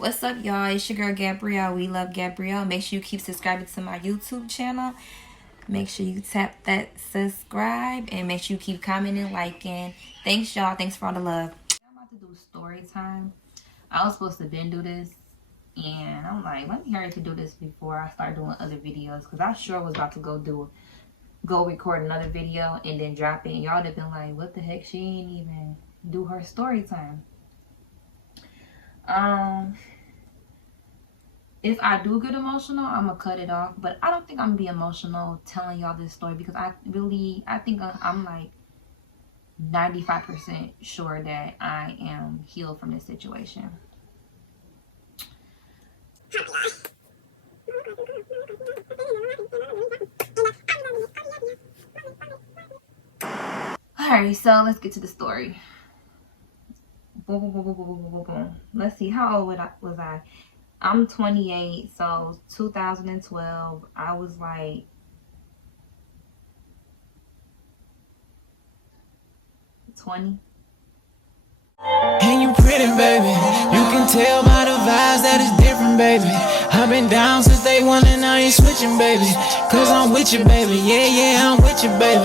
What's up, y'all? It's your girl Gabrielle. We love Gabrielle. Make sure you keep subscribing to my YouTube channel. Make sure you tap that subscribe and make sure you keep commenting, liking. Thanks, y'all. Thanks for all the love. I'm about to do story time. I was supposed to do this, and I'm like, let me hurry to do this before I start doing other videos, because I sure was about to go record another video and then drop it. And y'all have been like, what the heck? She ain't even do her story time. If I do get emotional, I'm gonna cut it off, but I don't think I'm gonna be emotional telling y'all this story, because I think I'm like 95% sure that I am healed from this situation. Alright, so let's get to the story. Boom, boom, boom, boom, boom, boom, boom. Let's see, how old was I? I'm 28, so 2012, I was like 20. And you pretty, baby. You can tell by the vibes that it's different, baby. I've been down since day one and I ain't switching, baby. Cause I'm with you, baby. Yeah, yeah, I'm with you, baby.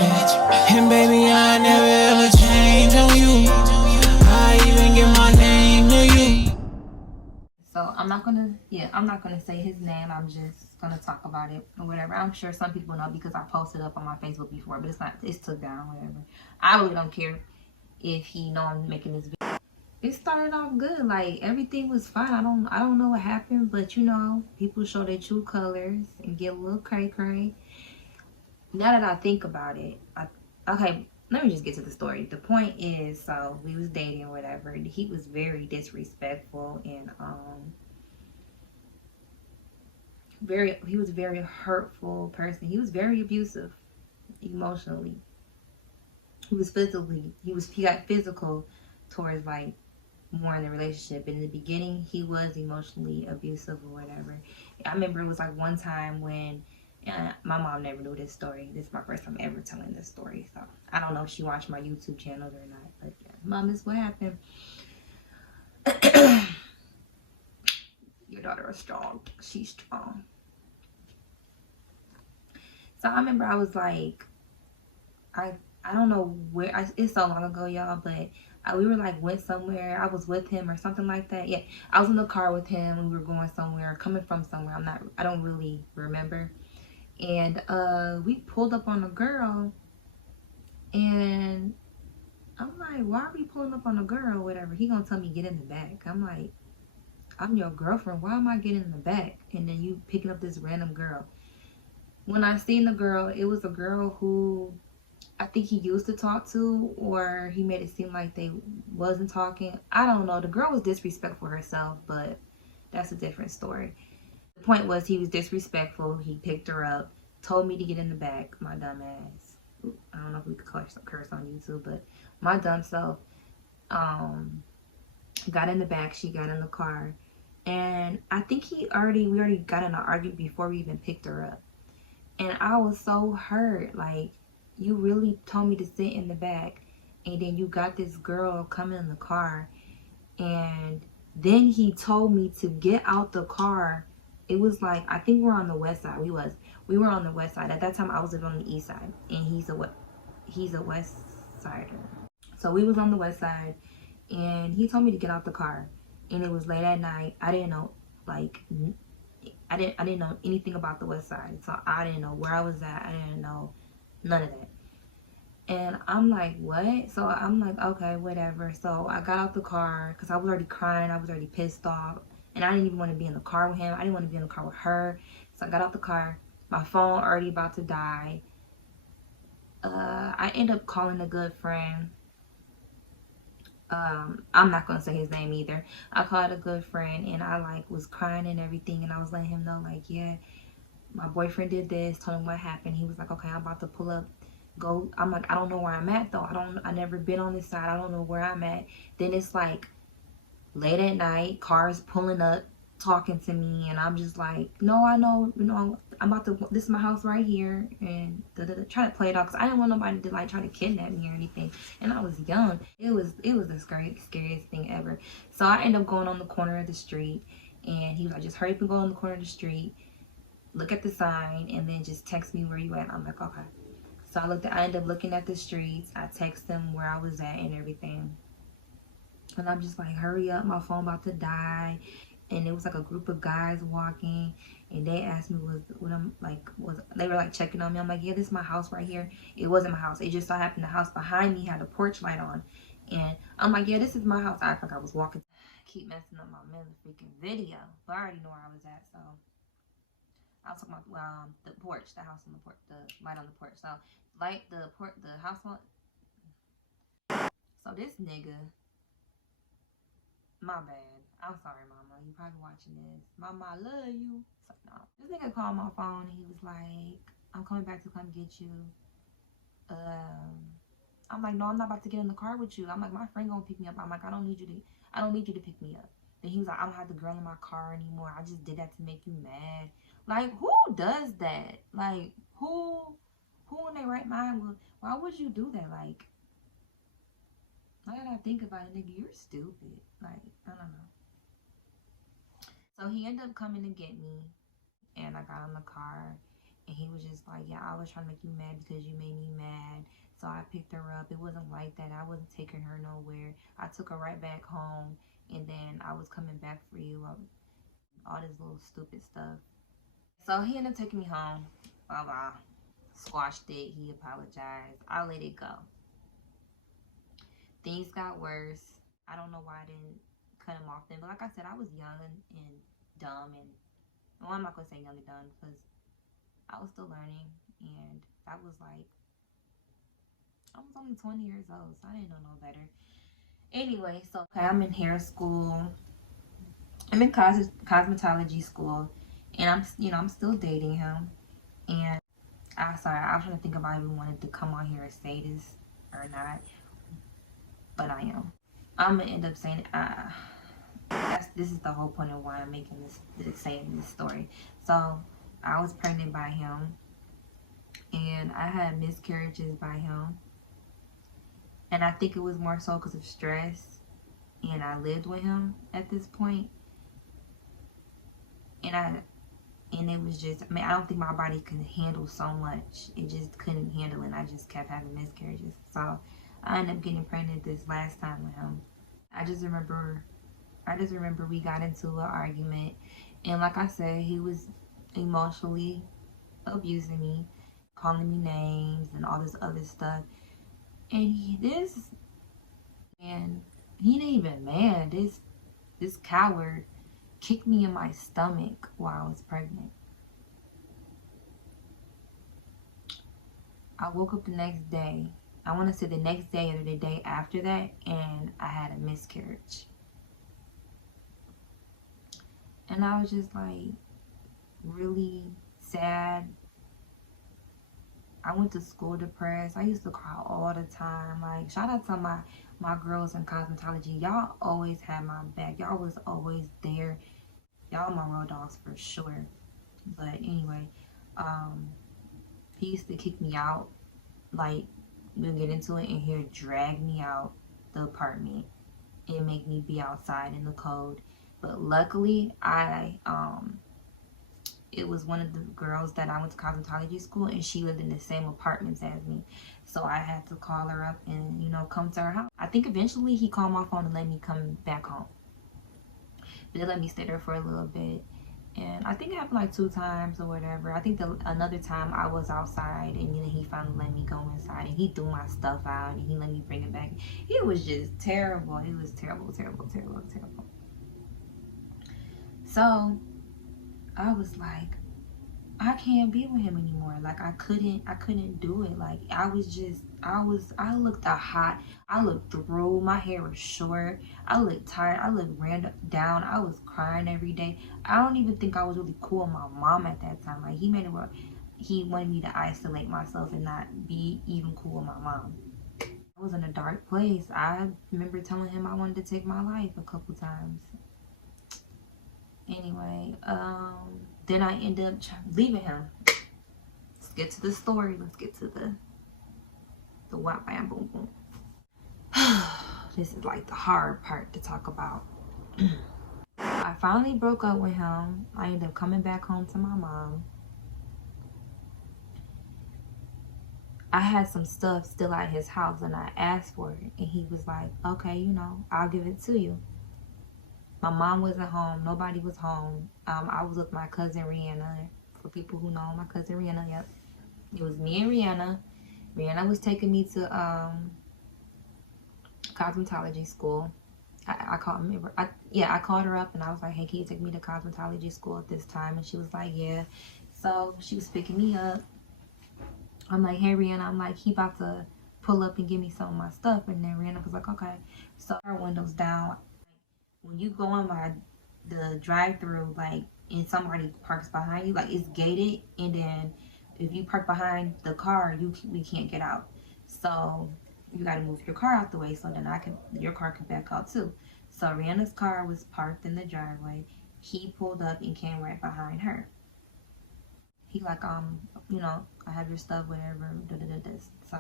And baby, I never ever change on you. I even give my name to you. So I'm not gonna say his name. I'm just gonna talk about it or whatever. I'm sure some people know because I posted up on my Facebook before, but it's took down, whatever. I really don't care if he know I'm making this video. It started off good, like everything was fine. I don't know what happened, but you know, people show their true colors and get a little cray cray. Now that I think about it, okay, let me just get to the story. The point is, so we was dating or whatever. He was very disrespectful and he was a very hurtful person. He was very abusive emotionally. He got physical towards like more in the relationship. In the beginning, he was emotionally abusive or whatever. I remember it was like one time when my mom never knew this story. This is my first time ever telling this story, so I don't know if she watched my YouTube channels or not, but yeah, Mom, this is what happened. Your daughter is strong. She's strong. So I remember I was like, I don't know where, it's so long ago, y'all, but we were like went somewhere. I was with him or something like that. Yeah, I was in the car with him and we were going somewhere, coming from somewhere. I don't really remember. And we pulled up on a girl, and I'm like, why are we pulling up on a girl or whatever? He gonna tell me get in the back. I'm like, I'm your girlfriend, why am I getting in the back? And then you picking up this random girl. When I seen the girl, it was a girl who I think he used to talk to, or he made it seem like they wasn't talking. I don't know. The girl was disrespectful herself, but that's a different story. The point was, he was disrespectful. He picked her up, told me to get in the back. My dumb ass. I don't know if we could curse on YouTube, but my dumb self got in the back. She got in the car, and I think we already got in an argument before we even picked her up. And I was so hurt. Like, you really told me to sit in the back, and then you got this girl coming in the car, and then he told me to get out the car. It was like, I think we're on the west side. We were on the west side. At that time I was living on the east side, and he's a west sider. So we was on the west side, and he told me to get out the car, and it was late at night. I didn't know, like, I didn't know anything about the west side, so I didn't know where I was at. I didn't know none of that. And I'm like, what? So I'm like, okay, whatever. So I got out the car because I was already crying. I was already pissed off, and I didn't even want to be in the car with him. I didn't want to be in the car with her. So I got out the car. My phone already about to die. I end up calling a good friend. I'm not gonna say his name either. I called a good friend, and I like was crying and everything, and I was letting him know, like, yeah, my boyfriend did this, told him what happened. He was like, okay, I'm about to pull up. Go. I'm like, I don't know where I'm at though. I never been on this side. I don't know where I'm at. Then it's like late at night, cars pulling up, talking to me, and I'm just like, no, I know, you know, I'm about to, this is my house right here, and try to play it off, because I didn't want nobody to like try to kidnap me or anything, and I was young. It was the scariest thing ever. So I ended up going on the corner of the street, And he was like, just hurry up and go on the corner of the street, look at the sign, and then just text me where you at. I'm like, okay. So I ended up looking at the streets. I texted him where I was at and everything. And I'm just like, hurry up, my phone about to die. And it was like a group of guys walking, and they asked me they were like checking on me. I'm like, yeah, this is my house right here. It wasn't my house. It just so happened the house behind me had a porch light on. And I'm like, yeah, this is my house. I act like I was walking. Keep messing up my freaking video. But I already know where I was at, so I was talking about the porch, the house on the porch, the light on the porch. So the house on. So this nigga, my bad. I'm sorry, mama. You probably watching this. Mama, I love you. So no, this nigga called my phone and he was like, I'm coming back to come get you. I'm like, no, I'm not about to get in the car with you. I'm like, my friend gonna pick me up. I'm like, I don't need you to pick me up. Then he was like, I don't have the girl in my car anymore. I just did that to make you mad. Like, who does that? Like, who in their right mind would, why would you do that? Like, now that I think about it, nigga, you're stupid. Like, I don't know. So he ended up coming to get me, and I got in the car, and he was just like, yeah, I was trying to make you mad because you made me mad. So I picked her up. It wasn't like that. I wasn't taking her nowhere. I took her right back home, and then I was coming back for you. All this little stupid stuff. So he ended up taking me home. Blah, blah. Squashed it. He apologized. I let it go. Things got worse. I don't know why I didn't cut him off then. But like I said, I was young and dumb. And well, I'm not going to say young and dumb because I was still learning. And that was like, I was only 20 years old. So I didn't know no better. Anyway, so okay, I'm in hair school. I'm in cosmetology school. And I'm still dating him. And I was trying to think if I even wanted to come on here and say this or not. But I am. I'm gonna end up saying this is the whole point of why I'm making saying this story. So I was pregnant by him, and I had miscarriages by him, and I think it was more so because of stress. And I lived with him at this point, and it was just, I don't think my body could handle so much. It just couldn't handle it. And I just kept having miscarriages. So I ended up getting pregnant this last time with him. I just remember we got into an argument, and like I said, he was emotionally abusing me, calling me names and all this other stuff. And he ain't even mad. This coward kicked me in my stomach while I was pregnant. I woke up the next day. I want to say the next day or the day after that, and I had a miscarriage. And I was just like really sad. I went to school depressed. I used to cry all the time. Like, shout out to my girls in cosmetology. Y'all always had my back. Y'all was always there. Y'all my road dogs for sure. But anyway, he used to kick me out. Like, we'll get into it, and he'll drag me out the apartment and make me be outside in the cold. But luckily, it was one of the girls that I went to cosmetology school, and she lived in the same apartments as me. So I had to call her up and, come to her house. I think eventually he called my phone and let me come back home. But they let me stay there for a little bit. And I think it happened like 2 times or whatever. I think another time I was outside, and he finally let me go inside, and he threw my stuff out, and he let me bring it back. It was just terrible. It was terrible, terrible, terrible, terrible. So I was like, I can't be with him anymore. Like, I couldn't do it. Like, I looked hot. I looked through. My hair was short. I looked tired. I looked ran down. I was crying every day. I don't even think I was really cool with my mom at that time. Like, he made it where he wanted me to isolate myself and not be even cool with my mom. I was in a dark place. I remember telling him I wanted to take my life a couple times. Anyway, then I ended up leaving him. Let's get to the story. Let's get to the whap bam boom boom. This is like the hard part to talk about. I finally broke up with him. I ended up coming back home to my mom. I had some stuff still at his house and I asked for it. And he was like, okay, you know, I'll give it to you. My mom wasn't home. Nobody was home. I was with my cousin Rihanna. For people who know my cousin Rihanna, yep. It was me and Rihanna. Rihanna was taking me to cosmetology school. I called her up and I was like, hey, can you take me to cosmetology school at this time? And she was like, yeah. So she was picking me up. I'm like, hey, Rihanna. I'm like, he about to pull up and give me some of my stuff. And then Rihanna was like, okay. So our windows down. When you go in by the drive-through, like, and somebody parks behind you, like, it's gated. And then if you park behind the car, we can't get out. So you got to move your car out the way so then your car can back out too. So Rihanna's car was parked in the driveway. He pulled up and came right behind her. He like, you know, I have your stuff, whatever, this. So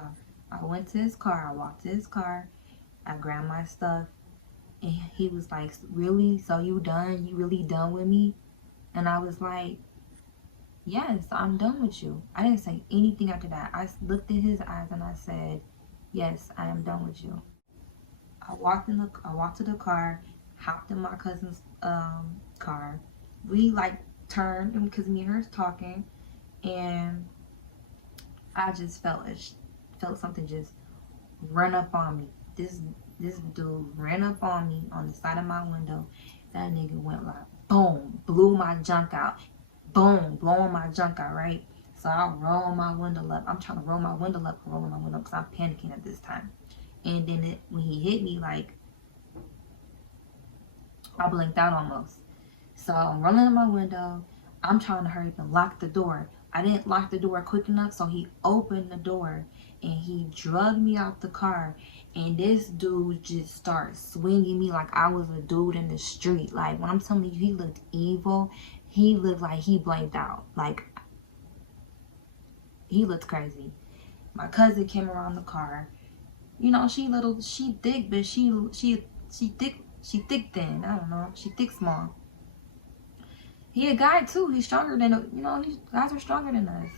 I went to his car. I walked to his car. I grabbed my stuff. And he was like, really? So you done? You really done with me? And I was like, yes, I'm done with you. I didn't say anything after that. I looked in his eyes and I said, yes, I am done with you. I walked to the car, hopped in my cousin's car. We like turned because me and her was talking, and I just felt something just run up on me. This dude ran up on me on the side of my window. That nigga went like boom, blew my junk out. Boom, blowing my junk out, right? So I roll my window up. I'm trying to roll my window up because I'm panicking at this time. And then when he hit me, like, I blinked out almost. So I'm rolling in my window. I'm trying to hurry up and lock the door. I didn't lock the door quick enough, so he opened the door and he dragged me out the car. And this dude just started swinging me like I was a dude in the street. Like, when I'm telling you, he looked evil. He looked like he blanked out. Like, he looked crazy. My cousin came around the car. You know, she thick, but she thick thin. I don't know. She thick small. He a guy too. He's stronger than, you know, guys are stronger than us.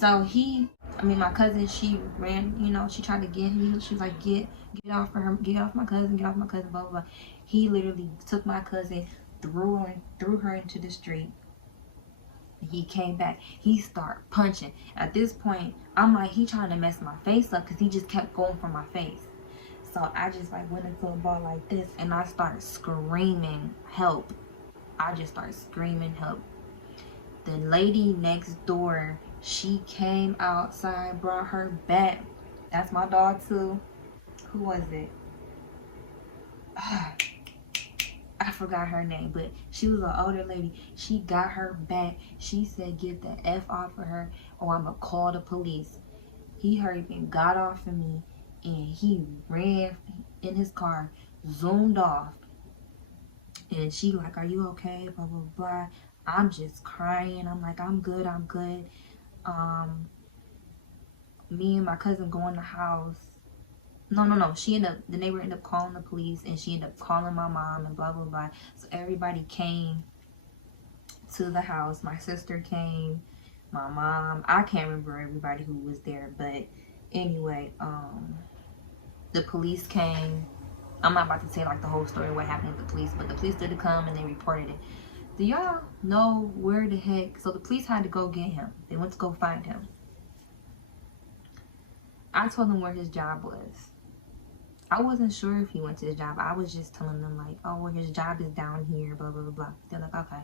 So my cousin, she ran, you know, she tried to get him. She was like, get off my cousin, blah, blah, blah. He literally took my cousin, threw her into the street. He came back. He started punching. At this point, I'm like, he trying to mess my face up because he just kept going for my face. So I just like went into a ball like this and I started screaming help. I just started screaming help. The lady next door, she came outside, brought her back. That's my dog too. Who was it? I forgot her name, but she was an older lady. She got her back. She said, get the F off of her or I'm going to call the police. He hurried and got off of me and he ran in his car, zoomed off. And she like, are you okay? Blah, blah, blah. I'm just crying. I'm like, I'm good. Me and my cousin go in the house. No. The neighbor ended up calling the police and she ended up calling my mom and blah, blah, blah. So everybody came to the house. My sister came, my mom. I can't remember everybody who was there, but anyway, the police came. I'm not about to say like the whole story of what happened with the police, but the police did come and they reported it. Do y'all know where the heck? So the police had to go get him. They went to go find him. I told them where his job was. I wasn't sure if he went to his job. I was just telling them like, oh, well, his job is down here, blah, blah, blah, blah. They're like, okay.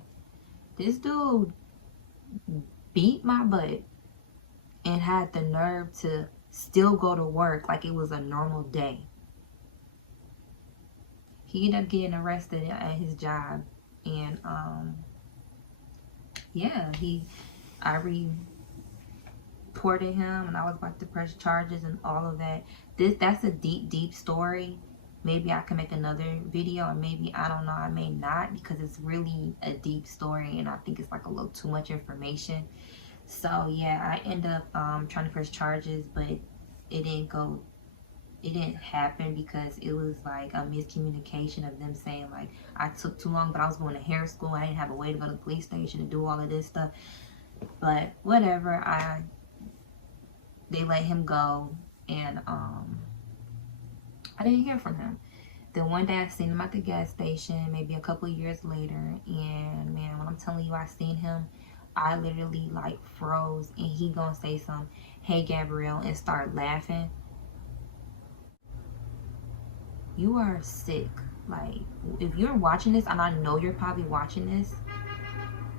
This dude beat my butt and had the nerve to still go to work like it was a normal day. He ended up getting arrested at his job. And, yeah, I reported him and I was about to press charges and all of that. That's a deep story. Maybe I can make another video or maybe, I don't know, I may not because it's really a deep story and I think it's like a little too much information. So yeah, I end up trying to press charges, but it didn't go it didn't happen because it was like a miscommunication of them saying like I took too long, but I was going to hair school. I didn't have a way to go to the police station and do all of this stuff. But whatever, they let him go, and I didn't hear from him. Then one day I seen him at the gas station, maybe a couple of years later, and man, when I'm telling you I seen him, I literally like froze, and he gonna say some, "Hey Gabrielle," and start laughing. You are sick. Like, if you're watching this, and I know you're probably watching this,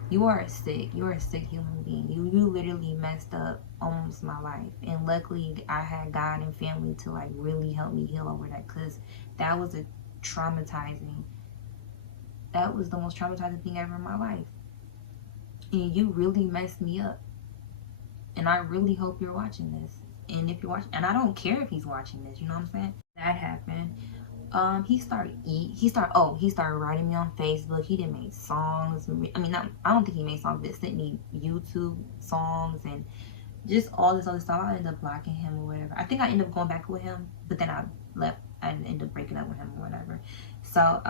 you are sick. You are a sick human being. You literally messed up almost my life. And luckily, I had God and family to like really help me heal over that, because that was a traumatizing. That was the most traumatizing thing ever in my life. And you really messed me up. And I really hope you're watching this. And if you're watching, and I don't care if he's watching this, you know what I'm saying? That happened. He started writing me on Facebook. He didn't make songs. I mean, I don't think he made songs, but sent me YouTube songs and just all this other stuff. I ended up blocking him or whatever. I think I ended up going back with him, but then I ended up breaking up with him or whatever. So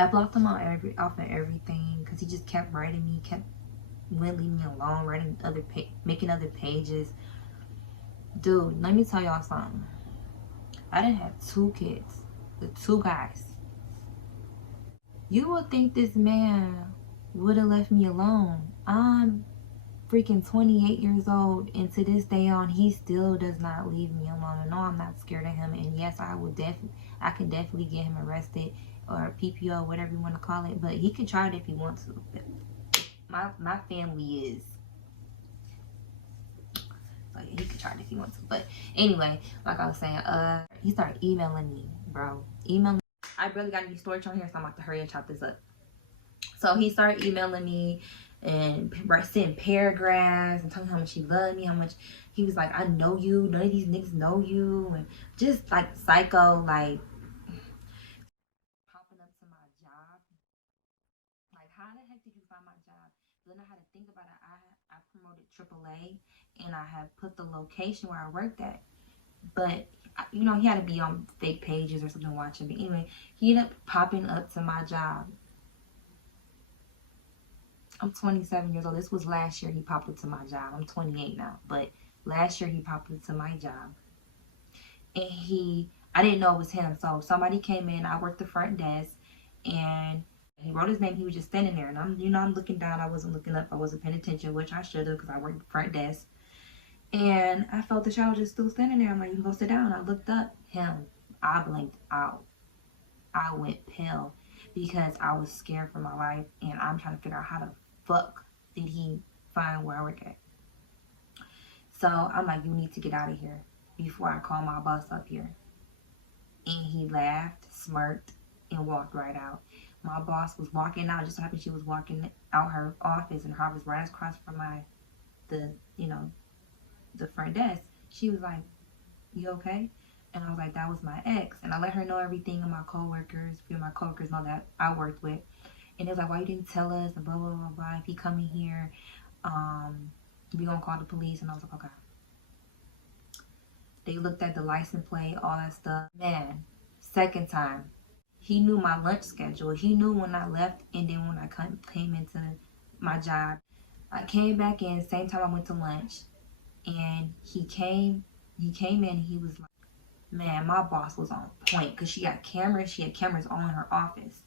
I blocked him off of everything because he just kept writing me, wouldn't leave me alone, making other pages. Dude, let me tell y'all something. I didn't have 2 kids with 2 guys. You would think this man would have left me alone. I'm freaking 28 years old, and to this day on, he still does not leave me alone. And no, I'm not scared of him. And yes, I can definitely get him arrested or PPO, whatever you want to call it. But he can try it if he wants to. My family is. He could try it if he wants to. But anyway, like I was saying, he started emailing me, bro. I barely got any storage on here, so I'm about to hurry and chop this up. So he started emailing me and sending paragraphs and telling me how much he loved me, how much he was like, I know you, none of these niggas know you, and just like psycho, like popping up to my job. Like, how the heck did you find my job? Then I had to think about it. I promoted AAA, and I had put the location where I worked at. But, you know, he had to be on fake pages or something watching. But anyway, he ended up popping up to my job. I'm 27 years old. This was last year he popped up to my job. I'm 28 now. But last year he popped up to my job. And I didn't know it was him. So somebody came in. I worked the front desk. And he wrote his name. He was just standing there. And I'm looking down. I wasn't looking up. I wasn't paying attention, which I should have because I worked the front desk. And I felt the child just still standing there. I'm like, you can go sit down. I looked up him. I blinked out. I went pale because I was scared for my life. And I'm trying to figure out how the fuck did he find where I work at. So I'm like, you need to get out of here before I call my boss up here. And he laughed, smirked, and walked right out. My boss was walking out. Just so happened she was walking out her office, and her office right across from the front desk. She was like, you okay? And I was like, that was my ex. And I let her know everything of my coworkers, a few of my coworkers know that I worked with. And it was like, why you didn't tell us, and blah, blah, blah, blah. If he come in here, we gonna call the police. And I was like, okay. They looked at the license plate, all that stuff. Man, second time, he knew my lunch schedule. He knew when I left, and then when I came into my job. I came back in, same time I went to lunch. And he came in, he was like, man, my boss was on point because she had cameras on in her office.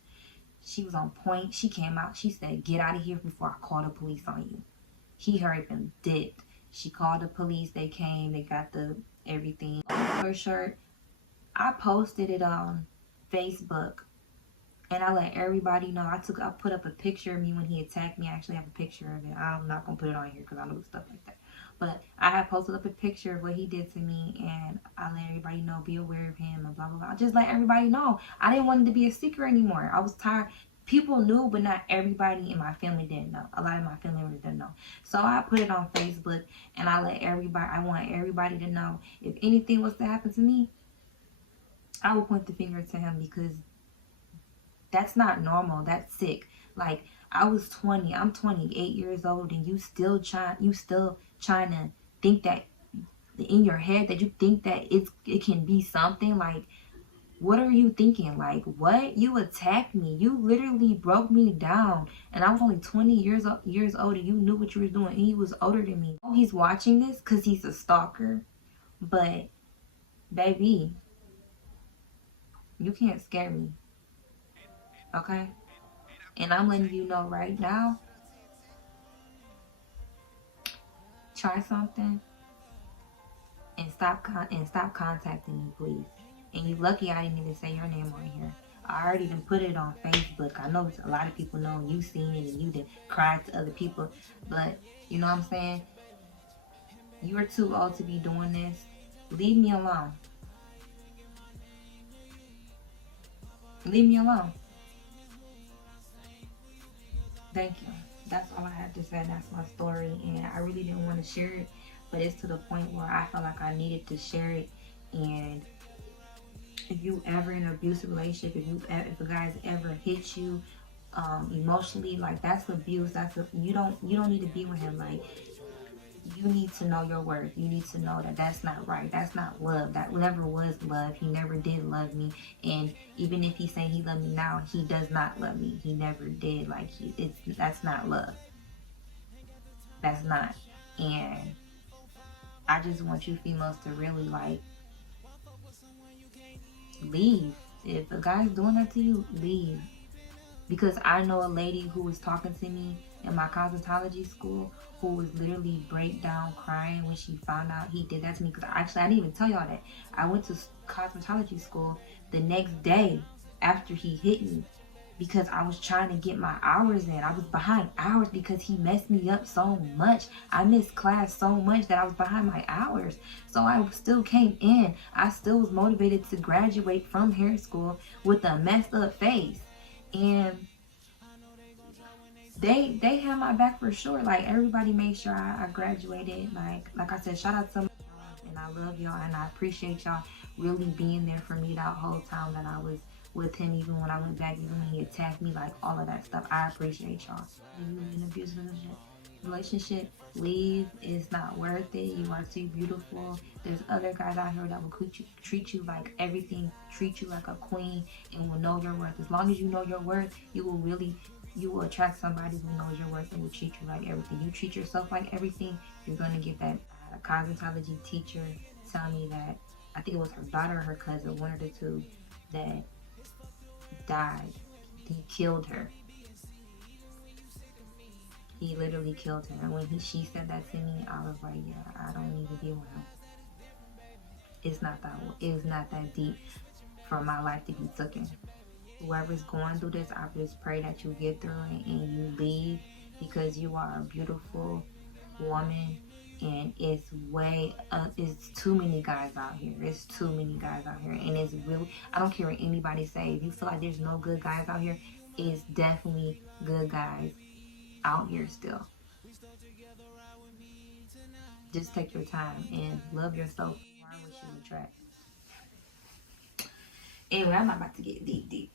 She was on point. She came out, she said, get out of here before I call the police on you. He hurried and dipped. She called the police, they came, they got everything. For short, I posted it on Facebook and I let everybody know. I put up a picture of me when he attacked me. I actually have a picture of it. I'm not gonna put it on here because I know stuff like that. But I had posted up a picture of what he did to me, and I let everybody know, be aware of him, and blah, blah, blah. I just let everybody know. I didn't want it to be a secret anymore. I was tired. People knew, but not everybody in my family didn't know. A lot of my family really didn't know. So I put it on Facebook, and I want everybody to know. If anything was to happen to me, I would point the finger to him, because that's not normal. That's sick. Like, I was 20. I'm 28 years old, and you still trying to think that in your head that you think that it can be something. Like, what are you thinking? Like, what? You attacked me. You literally broke me down. And I was only 20 years old, and you knew what you were doing, and he was older than me. He's watching this because he's a stalker. But, baby, you can't scare me. Okay? And I'm letting you know right now, try something and stop contacting me, please. And you lucky I didn't even say your name on here. I already done put it on Facebook. I know a lot of people know, and you seen it, and you done cried to other people. But you know what I'm saying? You are too old to be doing this. Leave me alone. Leave me alone. Thank you. That's all I had to say. That's my story, and I really didn't want to share it, but it's to the point where I felt like I needed to share it. And if you ever in an abusive relationship, if a guy's ever hit you emotionally, like, that's abuse. You don't need to be with him. Like, you need to know your worth. You need to know that that's not right. That's not love. That never was love. He never did love me. And even if he's saying he loves me now, he does not love me. He never did. Like, that's not love. That's not. And I just want you females to really, like, leave. If a guy's doing that to you, leave. Because I know a lady who was talking to me in my cosmetology school who was literally break down crying when she found out he did that to me. Because actually, I didn't even tell y'all that. I went to cosmetology school the next day after he hit me because I was trying to get my hours in. I was behind hours because he messed me up so much. I missed class so much that I was behind my hours. So I still came in. I still was motivated to graduate from hair school with a messed up face. And they had my back for sure. Like, everybody made sure I graduated. Like I said, shout out to my y'all, and I love y'all, and I appreciate y'all really being there for me that whole time that I was with him, even when I went back, even when he attacked me, like, all of that stuff. I appreciate y'all. If you're in an abusive relationship, leave. It's not worth it. You are too beautiful. There's other guys out here that will treat you like everything, treat you like a queen, and will know your worth. As long as you know your worth, you will attract somebody who knows your worth and will treat you like everything. You treat yourself like everything, you're going to get that. A cosmetology teacher tell me that, I think it was her daughter or her cousin, one of the two, that died. He killed her. He literally killed her. And when she said that to me, I was like, yeah, I don't need to be with him. It's not that deep for my life to be taken. Whoever's going through this, I just pray that you get through it and you leave, because you are a beautiful woman. And it's too many guys out here. There's too many guys out here. And it's really, I don't care what anybody say. If you feel like there's no good guys out here, it's definitely good guys out here still. Just take your time and love yourself. Learn what you attract. Anyway, I'm not about to get deep.